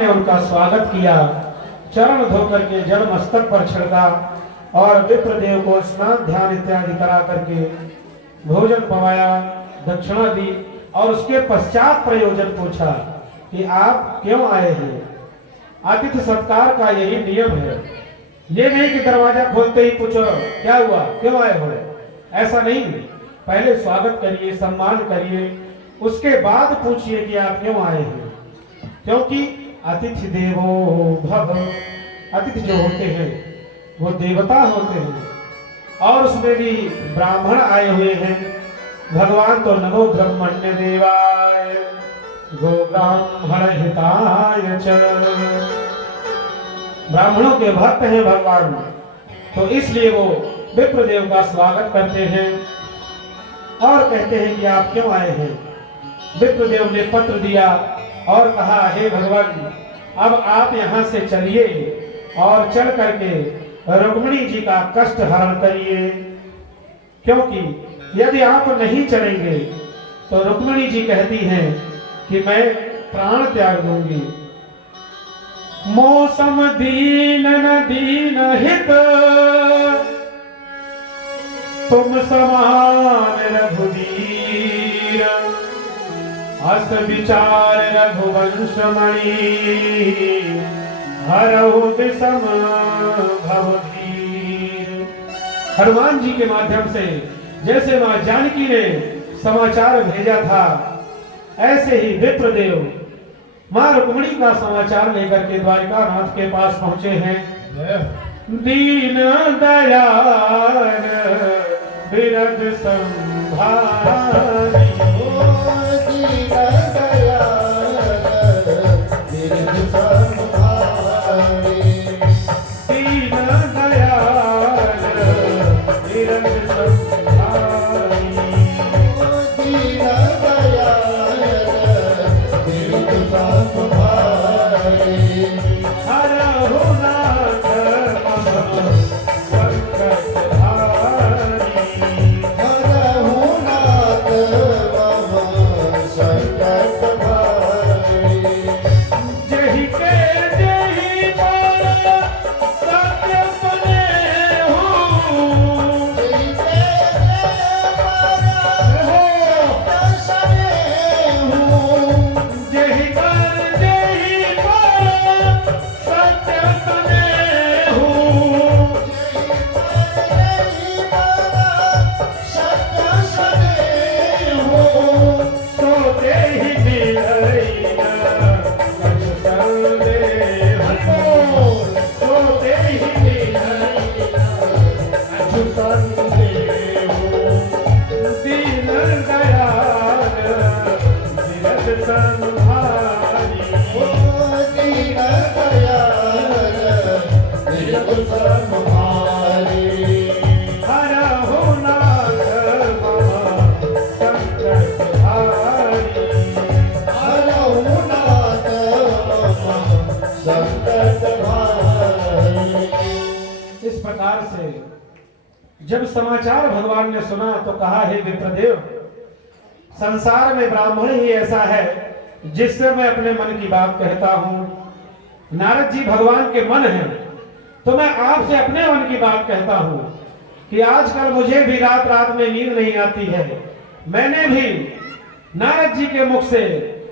ने उनका स्वागत किया, चरण धोकर के जल मस्तक पर छिड़का और विप्रदेव को स्नान ध्यान इत्यादि करा करके भोजन पवाया, दक्षिणा दी और उसके पश्चात प्रयोजन पूछा कि आप क्यों आए हैं। आतिथ्य सत्कार का यही नियम है। ये नहीं कि दरवाजा खोलते ही पूछो क्या हुआ, क्यों आए हो, ऐसा नहीं। पहले स्वागत करिए, सम्मान करिए, उसके बाद पूछिए कि आप क्यों आए हैं। क्योंकि अतिथि देवो भव, अतिथि जो होते हैं वो देवता होते हैं और उसमें भी ब्राह्मण आए हुए हैं। भगवान तो नमो ब्रह्मण्य देवाय गो ब्राह्मण हिताय च, ब्राह्मणों के भक्त हैं भगवान, तो इसलिए वो विप्रदेव का स्वागत करते हैं और कहते हैं कि आप क्यों आए हैं। विप्रदेव ने पत्र दिया और कहा, हे भगवान, अब आप यहाँ से चलिए और चल करके रुक्मिणी जी का कष्ट हरण करिए, क्योंकि यदि आप नहीं चलेंगे तो रुक्मिणी जी कहती हैं कि मैं प्राण त्याग दूंगी। मौसम दीन न दीन हित, तुम समान रघुवीर, अस विचार रघुवंश मणि, हरहु विषम भवधीर। हनुमान जी के माध्यम से जैसे मां जानकी ने समाचार भेजा था, ऐसे ही विप्रदेव मां रुक्मिणी का समाचार लेकर के द्वारिका नाथ के पास पहुंचे हैं। दीन दयाल बिरद संभारी, जब समाचार भगवान ने सुना तो कहा, हे विप्रदेव, संसार में ब्राह्मण ही ऐसा है जिससे मैं अपने मन की बात कहता हूं। नारद जी भगवान के मन हैं, तो मैं आपसे अपने मन की बात कहता हूं कि आजकल मुझे भी रात रात में नींद नहीं आती है। मैंने भी नारद जी के मुख से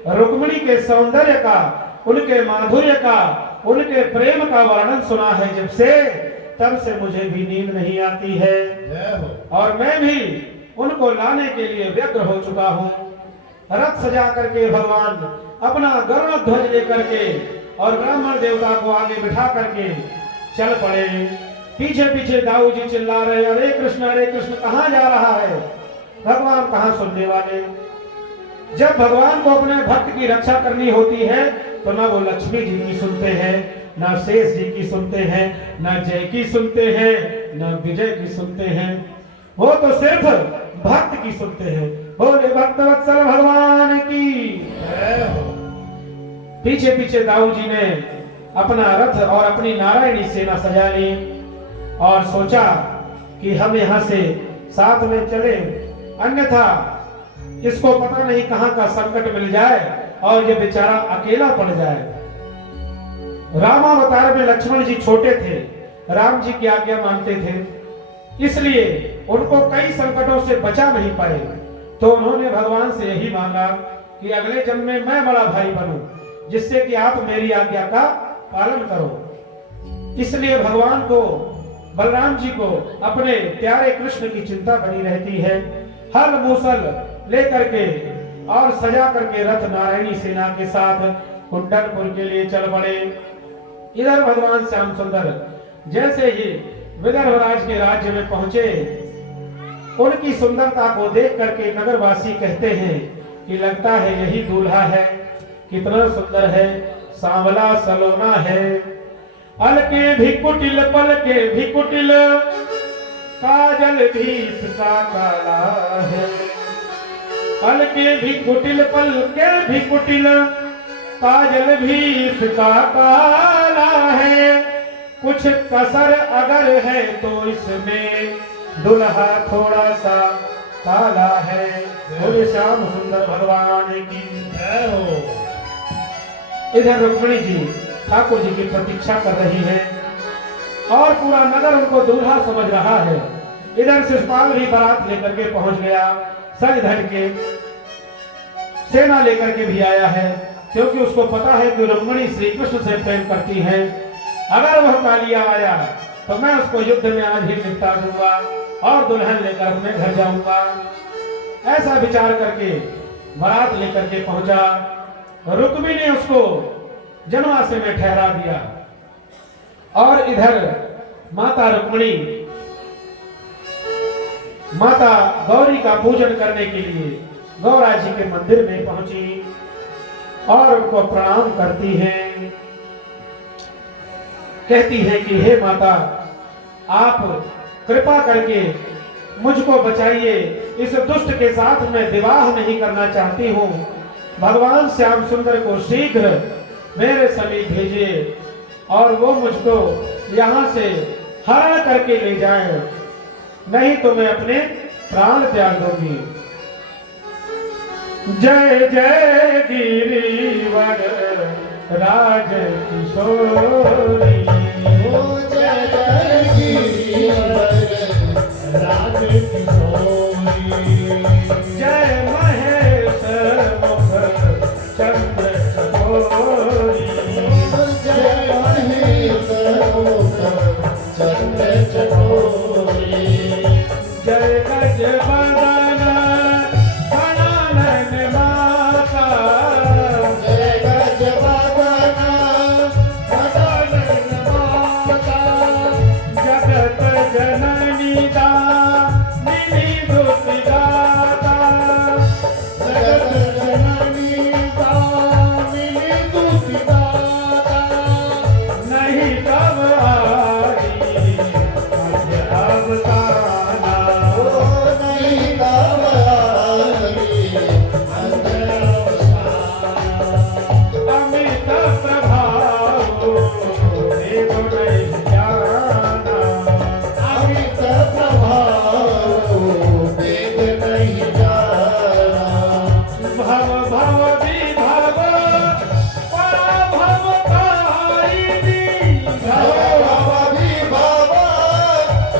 रुक्मिणी के सौंदर्य का, उनके माधुर्य का, उनके प्रेम का वर्णन सुना है जब से, तब से मुझे भी नींद नहीं आती है और मैं भी उनको लाने के लिए व्यग्र हो चुका हूँ। रथ सजा करके भगवान अपना गरुड़ ध्वज लेकर के और ब्राह्मण देवता को आगे बिठा करके चल पड़े। पीछे पीछे दाऊ जी चिल्ला रहे, हरे कृष्ण कहाँ जा रहा है। भगवान कहाँ सुनने वाले। जब भगवान को अपने भक्त की रक्षा करनी होती है तो ना वो लक्ष्मी जी की सुनते हैं, ना शेष जी की सुनते हैं, ना जय की सुनते हैं, ना विजय की सुनते हैं, वो तो सिर्फ भक्त की सुनते हैं। बोले भक्त वत्सल भगवान की। पीछे पीछे दाऊ जी ने अपना रथ और अपनी नारायणी सेना सजा ली और सोचा कि हम यहाँ से साथ में चले, अन्यथा इसको पता नहीं कहां का संकट मिल जाए और ये बेचारा अकेला पड़ जाए। रामावतार में लक्ष्मण जी छोटे थे, राम जी की आज्ञा मानते थे, इसलिए उनको कई संकटों से बचा नहीं पाए। तो उन्होंने भगवान से यही मांगा कि अगले जन्म में मैं बड़ा भाई बनूं, जिससे कि आप मेरी आज्ञा का पालन करो। इसलिए भगवान को, बलराम जी को अपने प्यारे कृष्ण की चिंता बनी रहती है। हल मूसल लेकर के और सजा करके रथ नारायणी सेना के साथ कुंडनपुर के लिए चल पड़े। इधर भगवान श्याम सुंदर जैसे ही विदर्भराज के राज्य में पहुंचे, उनकी सुंदरता को देख करके नगरवासी कहते हैं कि लगता है यही दूल्हा है, कितना सुंदर है, सांवला सलोना है, अलके भी कुटिल पलके भी कुटिल, काजल भी इसका काला है। अलके भी कुटिल पलके भी कुटिल, काजल भी इसका काला है। कुछ कसर अगर है तो इसमें दुल्हा थोड़ा सा काला है। बोले श्याम सुंदर भगवान की जय हो। इधर रुक्मिणी जी ठाकुर जी की प्रतीक्षा कर रही है और पूरा नगर उनको दूल्हा समझ रहा है। इधर शिषपाल भी बारात लेकर के पहुंच गया, सज धज के सेना लेकर के भी आया है, क्योंकि उसको पता है कि रुक्मिणी श्री कृष्ण से प्रेम करती है। अगर वह कालिया आया तो मैं उसको युद्ध में आज ही निपटा दूंगा और दुल्हन लेकर अपने घर जाऊंगा। ऐसा विचार करके बारात लेकर के पहुंचा। रुक्मिणी ने उसको जनवासे में ठहरा दिया और इधर माता रुक्मिणी माता गौरी का पूजन करने के लिए गौरा जी के मंदिर में पहुंची और उनको प्रणाम करती हैं। कहती है कि हे माता, आप कृपा करके मुझको बचाइए, इस दुष्ट के साथ मैं विवाह नहीं करना चाहती हूँ। भगवान श्याम सुंदर को शीघ्र मेरे समीप भेजिए और वो मुझको यहाँ से हरण करके ले जाए, नहीं तो मैं अपने प्राण त्याग दूंगी। जय जय गिरिवर राज किशोरी, जय जय गिरिवर राज किशोरी, जय महेश मुख चंद्र चकोरी, जय महेश मुख चंद्र चकोरी, जय गज बदन गणानन माता, जय गज बदन गणानन माता, जगत जननी दामिनी धुति दाता, जगत जननी दामिनी दुति दाता, नहीं तब आरी मध्य अवताना, नहीं तब आरी अंतर अमित प्रभाव देव नहीं जाना, अमित प्रभाव वेद नहीं जाना, भव भव विभव पराभव तारिणी, भव भव विभव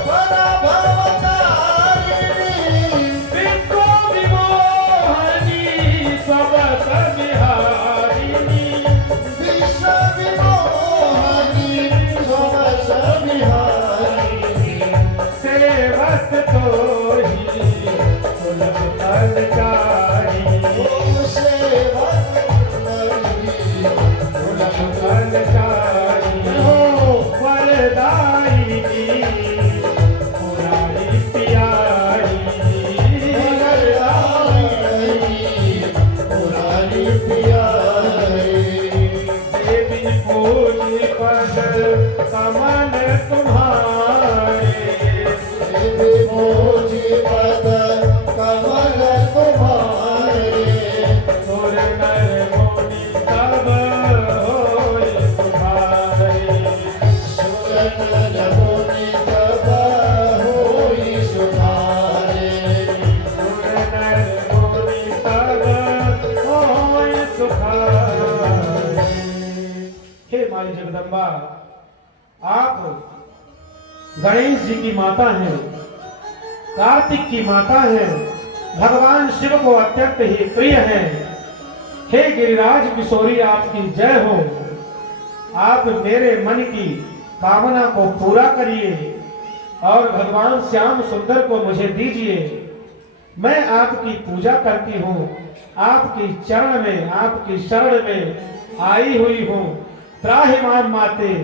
पराभव तारिणी, विश्व विमोहनी सबस विहारिणी, विश्व विमोहनी समस विहारिणी, सेवक तोहि सुलभ फलचारी, सेवक नहीं सुलभ फलचारी, वरदायिनी मुरारी प्यारी, पुरानी प्यारी, देवी पूजी पद कमल तुम्हारे, देवी मोजी पद कमल तुम्हारे, सुर नर मुनि सब होय तुम्हारे, सुर नर मुनि तब होई सुधारे, सुर नर मुनि सब होय सुखारे। हे माई जगदम्बा, आप गणेश जी की माता हैं, कार्तिक की माता हैं, भगवान शिव को अत्यंत ही प्रिय हैं। हे गिरिराज किशोरी, आपकी जय हो। आप मेरे मन की कामना को पूरा करिए और भगवान श्याम सुंदर को मुझे दीजिए। मैं आपकी पूजा करती हूँ, आपकी चरण में, आपकी शरण में आई हुई हूँ। त्राहि माम माते,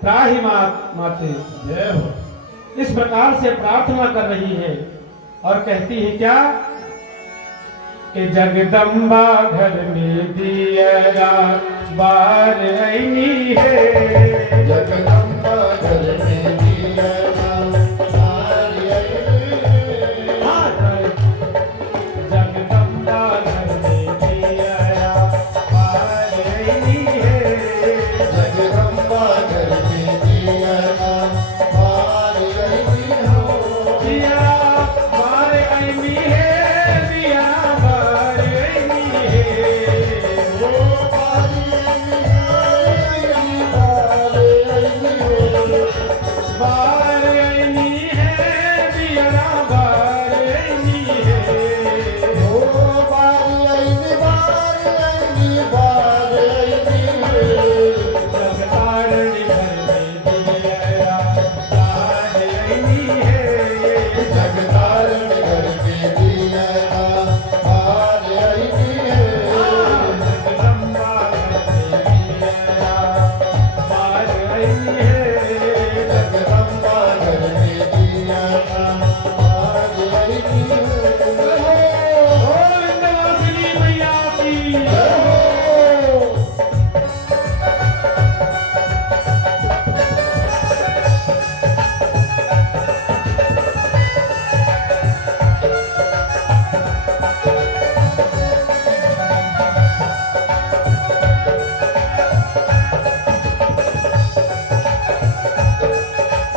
त्राहि माते। जय हो। इस प्रकार से प्रार्थना कर रही है और कहती है क्या कि जगदम्बा घर में दिया बार आई है, जगदम्बा घर में दिया बार आई है। जगदम्बा घर में दिया बार आई है, जगदम्बा घर में दिया बार आई हो। दिया बार आई है, दिया बार आई है। ओ बार आई बार आई हो। बार आई है, दिया बार आई है। ओ बार आई बार आई हो। जगतारणी घर में दिया बार आई है, जगतारण घर में दिया बार आई है। जगदम्बा घर में दिया बार आई है। जगदम्बा घर में दिया बार आई है। ओ विंध्यवासिनी मैया की जय हो।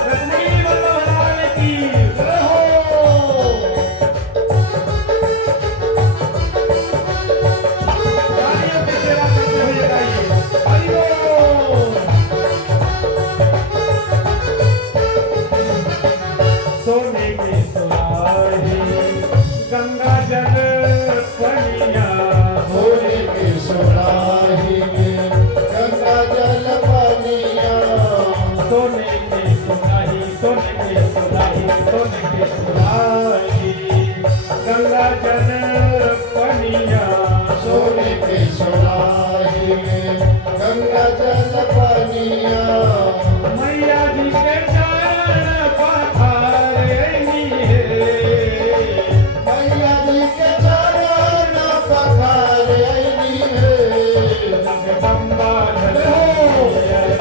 रुक्मिणी वल्लभ लाल की जय हो। तालियों की सेवा करते हुए गाइए हरि बोल। सोने के सुराही गंगा जल पनिया, होली की सुराही में गंगा जल पानिया। सोने के सुराही, सोने के सुराही, सोने के सुराही गंगा जल पनिया। सोने की सुराही में गंगा जल पानिया। मैया जी के चरण पखारनी है, मैया जी के चरण पखार आई है। जगदम्बा घर में दिया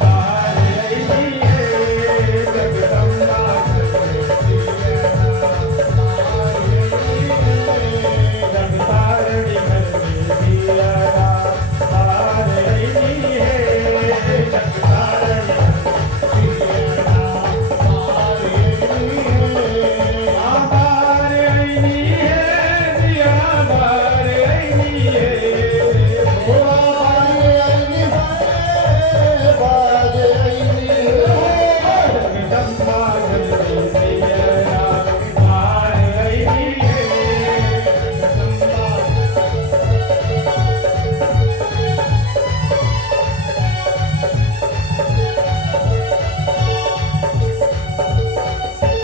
बार आई है, जगदम्बा घर में दिया बार आई है। जगतारणी घर में दिया बार आई है, जगतारणी बार आई है, दिया बार आई है। ओ बार आई बार आई है। जगदम्बा घर में दिया बार आई है, जगदम्बा।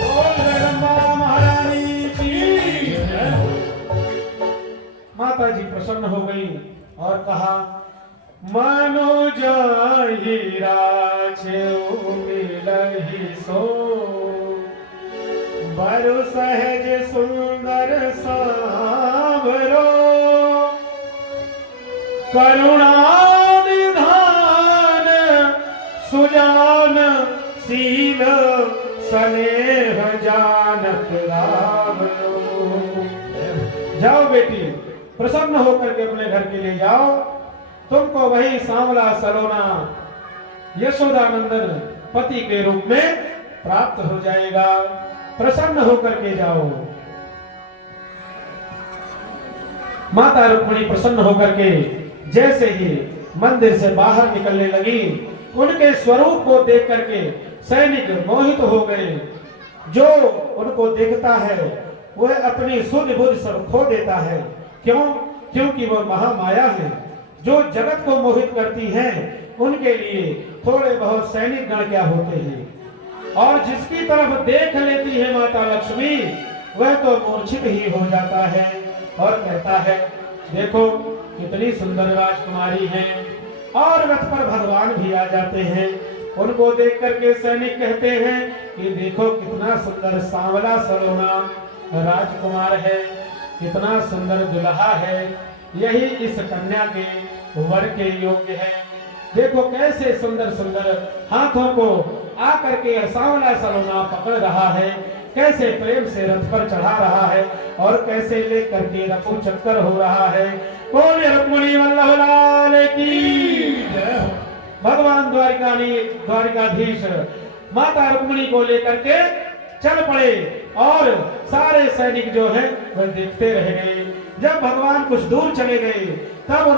बोल जगदम्बा महारानी की जय हो। माता जी प्रसन्न हो गई और कहा मानो जाहि राछेउ मिलहि सो, बरु सहज सुंदर सांवरो, करुणा निधान सुजान शील स्नेह जानत राम। जाओ बेटी, प्रसन्न होकर के अपने घर के लिए जाओ, तुमको वही सांवला सलोना यशोदानंदन पति के रूप में प्राप्त हो जाएगा। प्रसन्न होकर के जाओ। माता रुक्मिणी प्रसन्न होकर के जैसे ही मंदिर से बाहर निकलने लगी। उनके स्वरूप को देख करके सैनिक मोहित हो गए। जो उनको देखता है वह अपनी सुध बुध सब खो देता है। क्यों? क्योंकि वो महामाया है जो जगत को मोहित करती हैं। उनके लिए थोड़े बहुत सैनिक गण क्या होते हैं। और जिसकी तरफ देख लेती है माता लक्ष्मी वह तो मूर्छित ही हो जाता है और कहता है देखो कितनी सुंदर राजकुमारी है। और रथ पर भगवान भी आ जाते हैं। उनको देख करके सैनिक कहते हैं कि देखो कितना सुंदर सांवला सलोना राजकुमार है, कितना सुंदर दुल्हा है, यही इस कन्या के वर के योग्य है। देखो कैसे सुंदर सुंदर हाथों को आकर के सांवला सलोना पकड़ रहा है, कैसे प्रेम से रथ पर चढ़ा रहा है और कैसे लेकर के रफू चक्कर हो रहा है। बोले रुक्मिणी वल्लभ लाल की जय हो। भगवान द्वारिकाधीश माता रुक्मिणी को लेकर के चल पड़े और सारे सैनिक जो है वह देखते रह गए। जब भगवान कुछ दूर चले गए तब